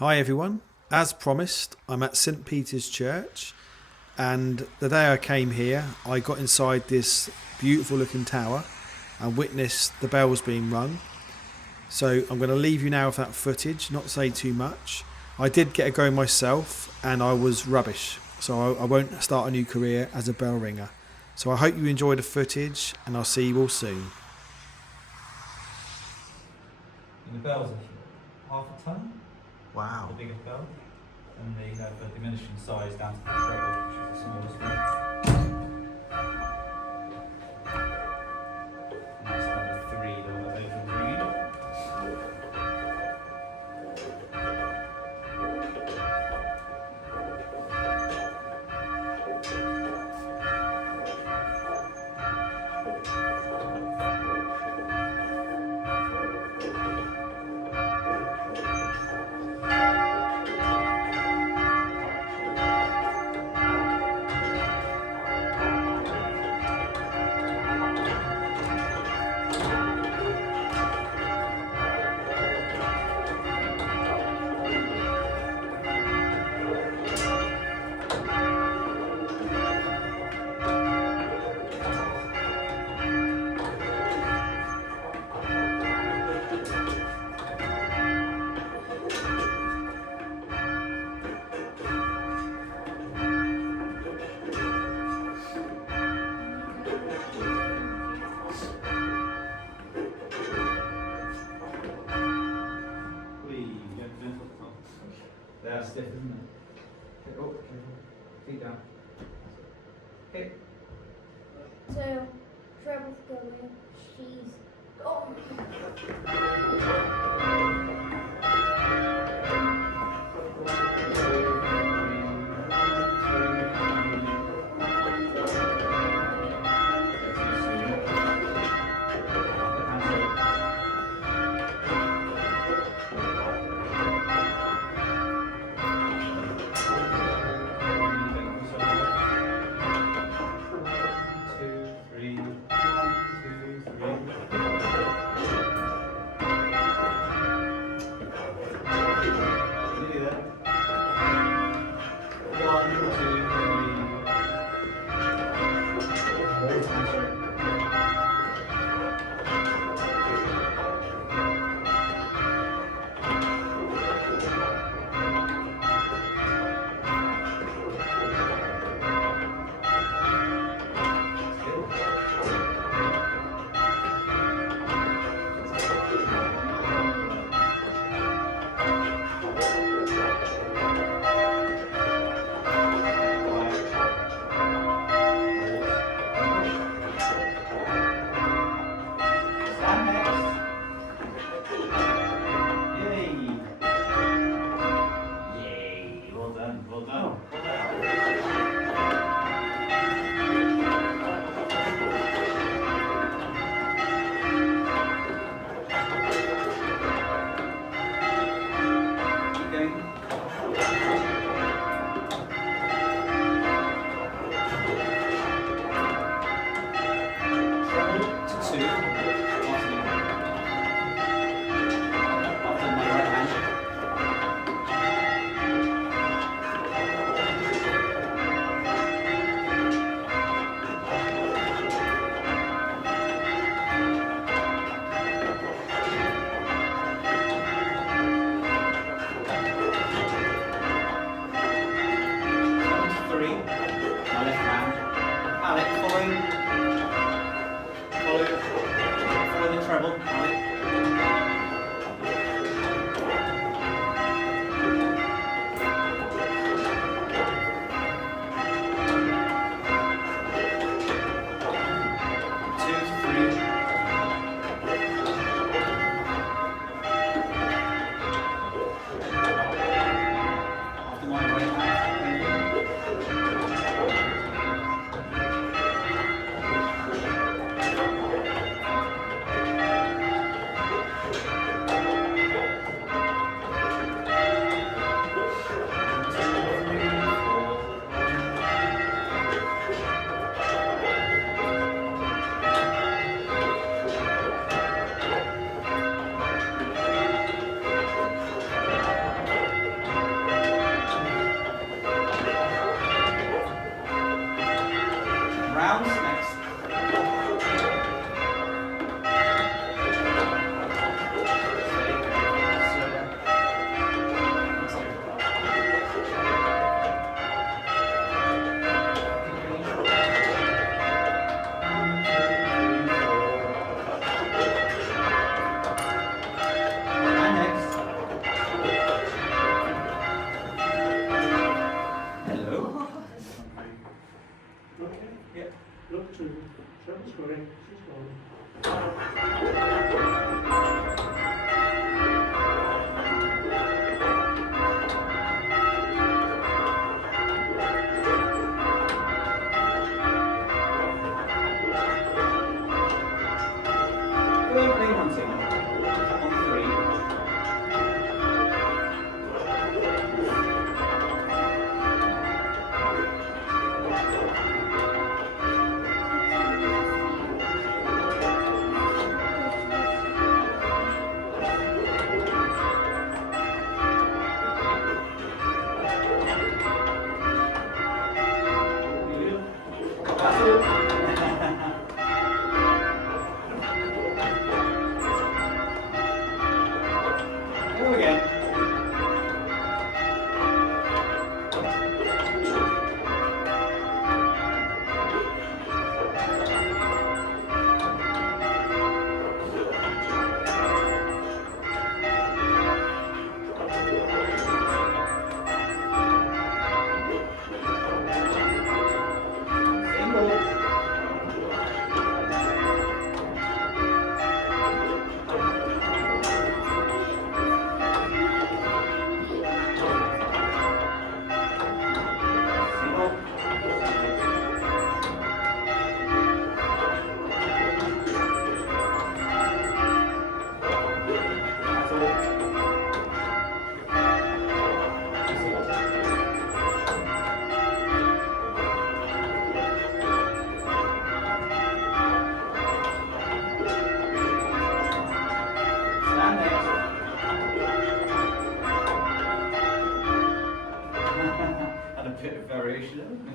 Hi everyone. As promised, I'm at St Peter's Church, and the day I came here, I got inside this beautiful looking tower and witnessed the bells being rung. So I'm going to leave you now with that footage, not say too much. I did get a go myself and I was rubbish, so I won't start a new career as a bell ringer. So I hope you enjoy the footage and I'll see you all soon. And the bells are half a ton, Wow. the biggest bell, and they have a diminishing size down to the treble, which is the smallest one. And that's number 3, the one that's over green. They are stiff, isn't it? Oh, feet down. Okay. So, treble going, she's. Oh! again. Had a bit of variation.